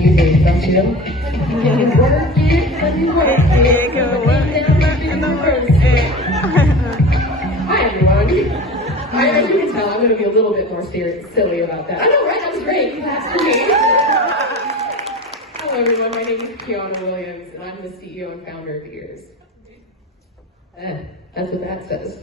music, don't you? Can you work it? Let me work it. Hi everyone. As you can tell, I'm going to be a little bit more silly about that. I know, right? That was great. That's for me. Hello everyone, my name is Kyiana Williams, and I'm the CEO and founder of Ears. That's what that says.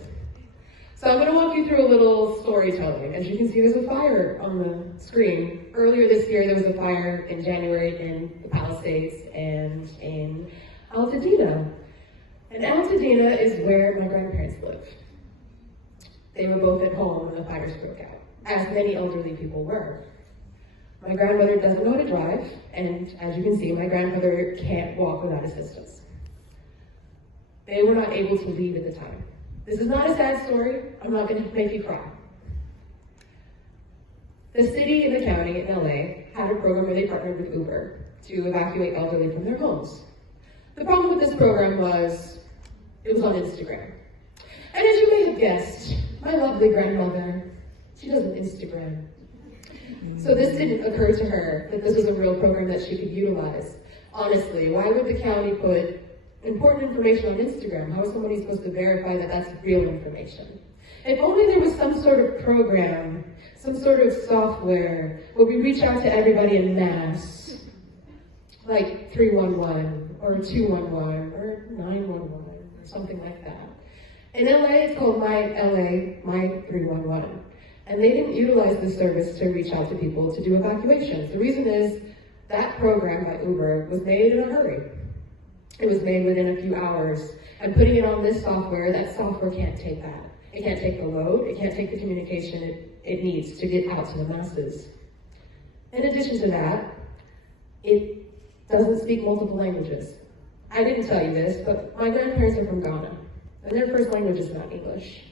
So I'm going to walk you through a little storytelling. As you can see, there's a fire on the screen. Earlier this year, there was a fire in January in the Palisades and in Altadena. And Altadena is where my grandparents lived. They were both at home when the fires broke out, as many elderly people were. My grandmother doesn't know how to drive, and as you can see, my grandmother can't walk without assistance. They were not able to leave at the time. This is not a sad story. I'm not going to make you cry. The city and the county in LA had a program where they partnered with Uber to evacuate elderly from their homes. The problem with this program was it was on Instagram. And as you may have guessed, my lovely grandmother, she doesn't Instagram. So this didn't occur to her that this was a real program that she could utilize. Honestly, why would the county put important information on Instagram? How is somebody supposed to verify that that's real information? If only there was some sort of program, some sort of software where we reach out to everybody en masse, like 311 or 211 or 911 or something like that. In LA, it's called My 311. And they didn't utilize this service to reach out to people to do evacuations. The reason is that program by Uber was made in a hurry. It was made within a few hours. And putting it on this software, that software can't take that. It can't take the load. It can't take the communication it needs to get out to the masses. In addition to that, it doesn't speak multiple languages. I didn't tell you this, but my grandparents are from Ghana, and their first language is not English.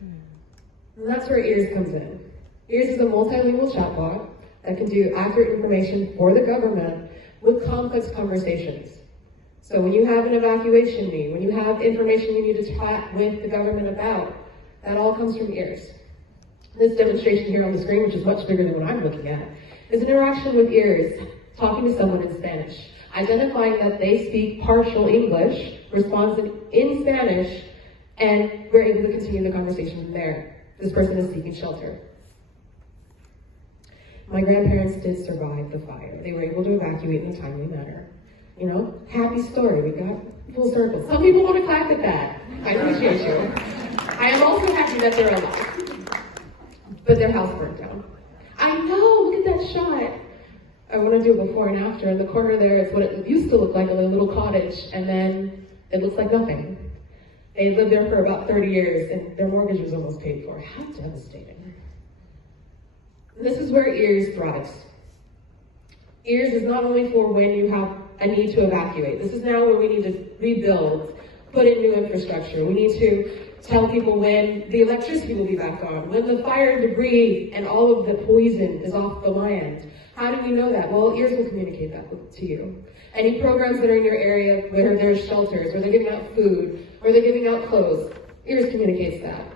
And that's where Ears comes in. Ears is a multilingual chatbot that can do accurate information for the government with complex conversations. So when you have an evacuation need, when you have information you need to chat with the government about, that all comes from Ears. This demonstration here on the screen, which is much bigger than what I'm looking at, is an interaction with Ears, talking to someone in Spanish, identifying that they speak partial English, responds in Spanish, and we're able to continue the conversation from there. This person is seeking shelter. My grandparents did survive the fire. They were able to evacuate in a timely manner. You know, happy story, we got full circle. Some people want to clap at that. I appreciate you. I am also happy that they're alive, but their house burned down. I know, look at that shot. I want to do a before and after. In the corner there, it's what it used to look like, a little cottage, and then it looks like nothing. They lived there for about 30 years, and their mortgage was almost paid for. How devastating. And this is where Ears thrives. Ears is not only for when you have a need to evacuate. This is now where we need to rebuild, put in new infrastructure. We need to tell people when the electricity will be back on, when the fire debris and all of the poison is off the land. How do we know that? Well, Ears will communicate that to you. Any programs that are in your area where there's shelters, where they're giving out food, or they're giving out clothes, Ears communicates that.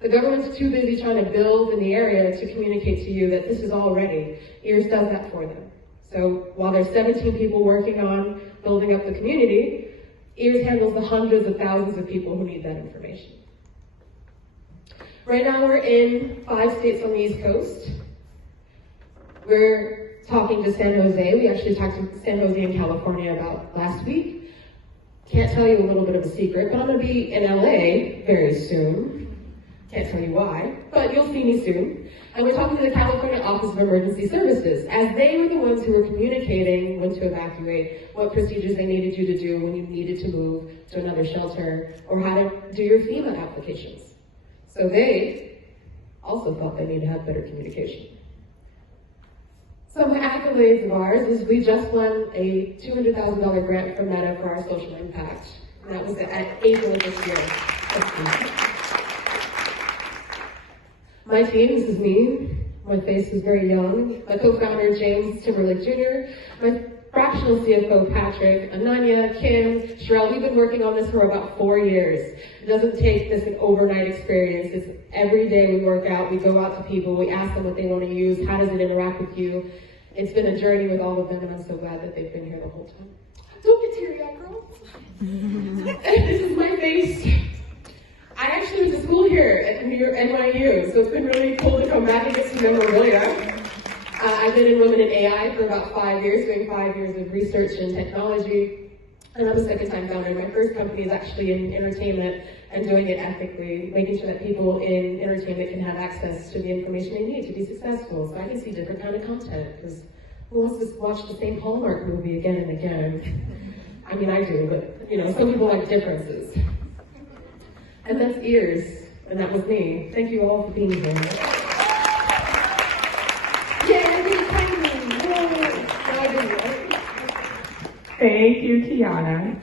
The government's too busy trying to build in the area to communicate to you that this is all ready. Ears does that for them. So while there's 17 people working on building up the community, Ears handles the hundreds of thousands of people who need that information. Right now we're in 5 states on the East Coast. We're talking to San Jose. We actually talked to San Jose in California about last week. Can't tell you a little bit of a secret, but I'm going to be in LA very soon. Can't tell you why, but you'll see me soon. And we're talking to the California Office of Emergency Services, as they were the ones who were communicating when to evacuate, what procedures they needed you to do when you needed to move to another shelter, or how to do your FEMA applications. So they also thought they needed to have better communication. Some accolades of ours is we just won a $200,000 grant from Meta for our social impact. And that was at April of this year. My team, this is me. My face is very young. My co-founder, James Timberlake Jr., my fractional CFO, Patrick, Ananya, Kim, Sherelle, we've been working on this for about 4 years. It doesn't take this an overnight experience. It's every day we work out, we go out to people, we ask them what they want to use, how does it interact with you, It's been a journey with all of them, and I'm so glad that they've been here the whole time. Don't get teary-eyed, girl. This is my face. I actually went to school here at NYU, so it's been really cool to come back and get some memorabilia. I've been in Women in AI for about 5 years, doing 5 years of research and technology. And I'm a second-time founder. My first company is actually in entertainment and doing it ethically, making sure that people in entertainment can have access to the information they need to be successful. So I can see different kind of content, because who wants to watch the same Hallmark movie again and again? I mean, I do, but some people like differences. And that's ears, and that was me. Thank you all for being here. Thank you, Kyiana.